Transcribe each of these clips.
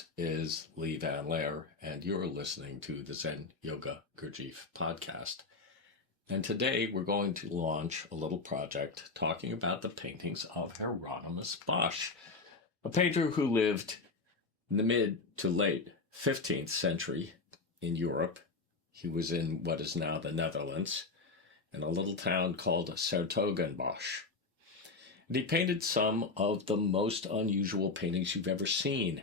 This is Lee Van Laer, and you're listening to the Zen Yoga Gurdjieff podcast. And today we're going to launch a little project talking about the paintings of Hieronymus Bosch, a painter who lived in the mid to late 15th century in Europe. He was in what is now the Netherlands, in a little town called Esoteric Bosch. And he painted some of the most unusual paintings you've ever seen.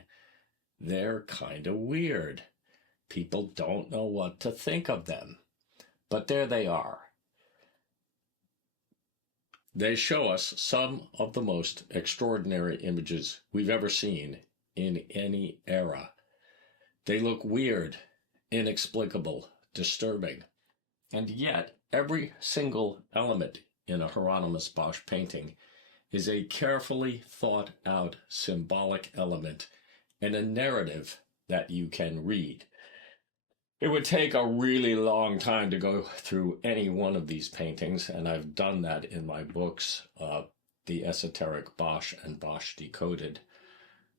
They're kind of weird. People don't know what to think of them. But there they are. They show us some of the most extraordinary images we've ever seen in any era. They look weird, inexplicable, disturbing. And yet, every single element in a Hieronymus Bosch painting is a carefully thought out symbolic element and a narrative that you can read. It would take a really long time to go through any one of these paintings, and I've done that in my books, The Esoteric Bosch and Bosch Decoded.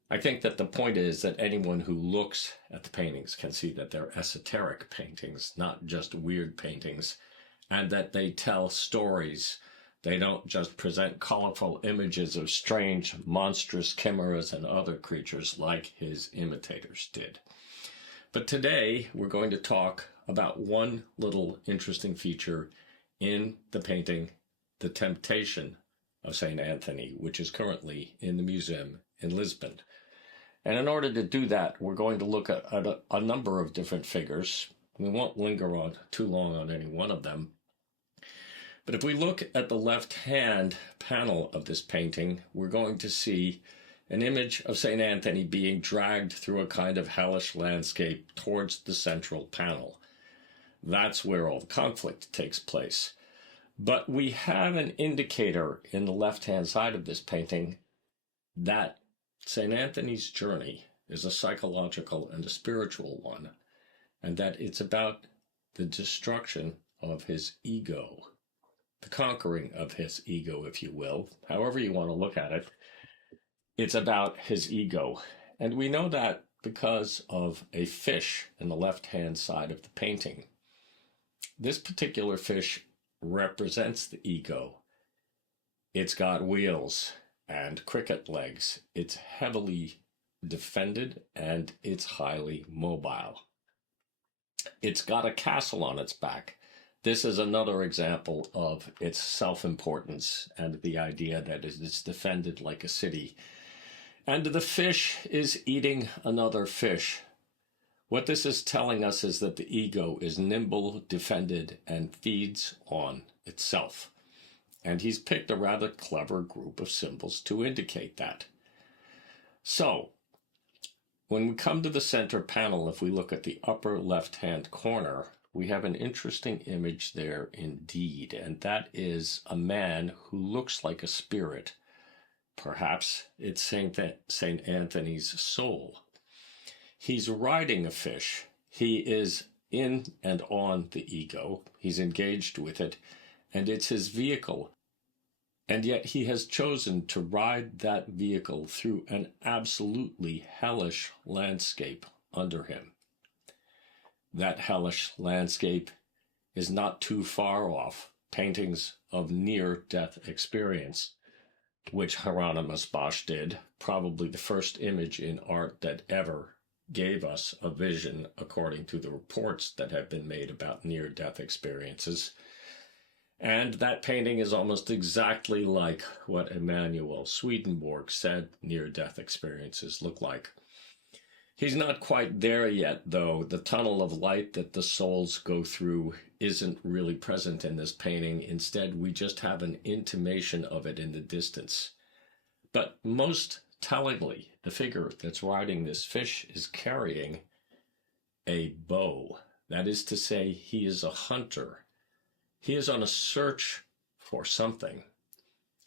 I think that the point is that anyone who looks at the paintings can see that they're esoteric paintings, not just weird paintings, and that they tell stories. They don't just present colorful images of strange, monstrous chimeras and other creatures like his imitators did. But today, we're going to talk about one little interesting feature in the painting, The Temptation of St. Anthony, which is currently in the museum in Lisbon. And in order to do that, we're going to look at a number of different figures. We won't linger on too long on any one of them. But if we look at the left-hand panel of this painting, we're going to see an image of St. Anthony being dragged through a kind of hellish landscape towards the central panel. That's where all the conflict takes place. But we have an indicator in the left-hand side of this painting that St. Anthony's journey is a psychological and a spiritual one, and that it's about the destruction of his ego. The conquering of his ego, if you will, however you want to look at it. It's about his ego. And we know that because of a fish in the left-hand side of the painting. This particular fish represents the ego. It's got wheels and cricket legs. It's heavily defended and it's highly mobile. It's got a castle on its back. This is another example of its self-importance and the idea that it is defended like a city. And the fish is eating another fish. What this is telling us is that the ego is nimble, defended, and feeds on itself. And he's picked a rather clever group of symbols to indicate that. So, when we come to the center panel, if we look at the upper left-hand corner, we have an interesting image there indeed, and that is a man who looks like a spirit. Perhaps it's St. Anthony's soul. He's riding a fish. He is in and on the ego. He's engaged with it, and it's his vehicle. And yet he has chosen to ride that vehicle through an absolutely hellish landscape under him. That hellish landscape is not too far off paintings of near-death experience, which Hieronymus Bosch did, probably the first image in art that ever gave us a vision according to the reports that have been made about near-death experiences. And that painting is almost exactly like what Emanuel Swedenborg said near-death experiences look like. He's not quite there yet, though. The tunnel of light that the souls go through isn't really present in this painting. Instead, we just have an intimation of it in the distance. But most tellingly, the figure that's riding this fish is carrying a bow. That is to say, he is a hunter. He is on a search for something,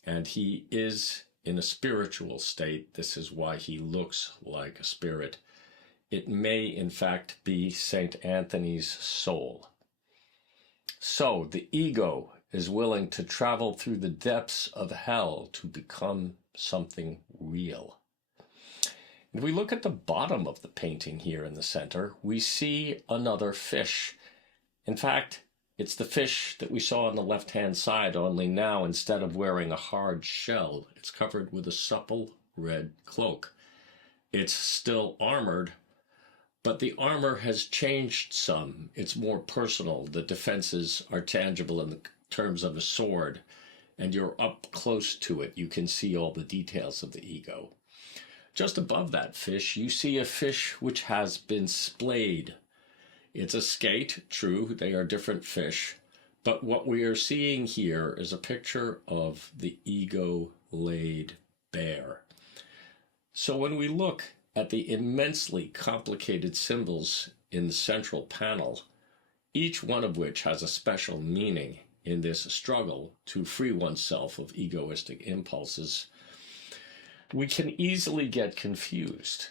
and he is in a spiritual state. This is why he looks like a spirit. It may, in fact, be St. Anthony's soul. So the ego is willing to travel through the depths of hell to become something real. If we look at the bottom of the painting here in the center, we see another fish. In fact, it's the fish that we saw on the left-hand side, only now instead of wearing a hard shell, it's covered with a supple red cloak. It's still armored, but the armor has changed some. It's more personal. The defenses are tangible in the terms of a sword, and you're up close to it. You can see all the details of the ego. Just above that fish, you see a fish which has been splayed. It's a skate, true, they are different fish, but what we are seeing here is a picture of the ego laid bare. So when we look at the immensely complicated symbols in the central panel, each one of which has a special meaning in this struggle to free oneself of egoistic impulses, we can easily get confused.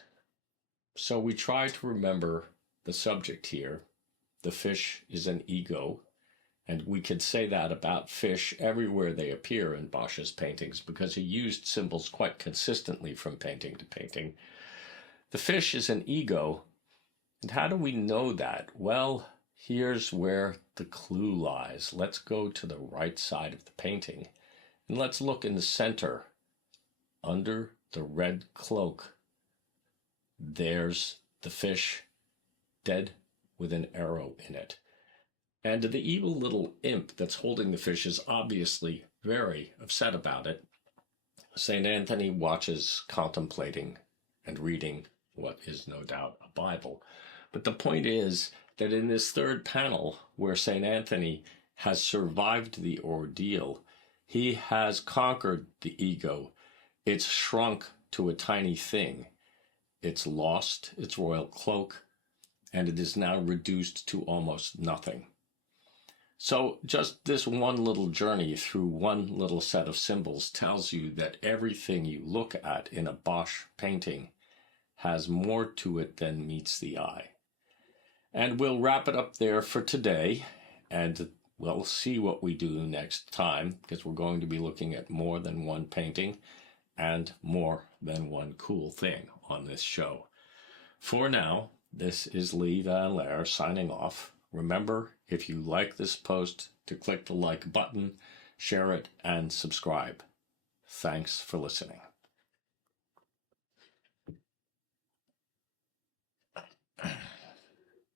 So we try to remember the subject here. The fish is an ego, and we could say that about fish everywhere they appear in Bosch's paintings because he used symbols quite consistently from painting to painting. The fish is an ego, and how do we know that? Well, here's where the clue lies. Let's go to the right side of the painting, and let's look in the center. Under the red cloak, there's the fish, dead with an arrow in it. And the evil little imp that's holding the fish is obviously very upset about it. St. Anthony watches, contemplating and reading what is no doubt a Bible. But the point is that in this third panel, where St. Anthony has survived the ordeal, he has conquered the ego. It's shrunk to a tiny thing. It's lost its royal cloak, and it is now reduced to almost nothing. So just this one little journey through one little set of symbols tells you that everything you look at in a Bosch painting has more to it than meets the eye. And we'll wrap it up there for today, and we'll see what we do next time, because we're going to be looking at more than one painting and more than one cool thing on this show. For now, this is Lee Van Laer signing off. Remember, if you like this post, to click the like button, share it, and subscribe. Thanks for listening.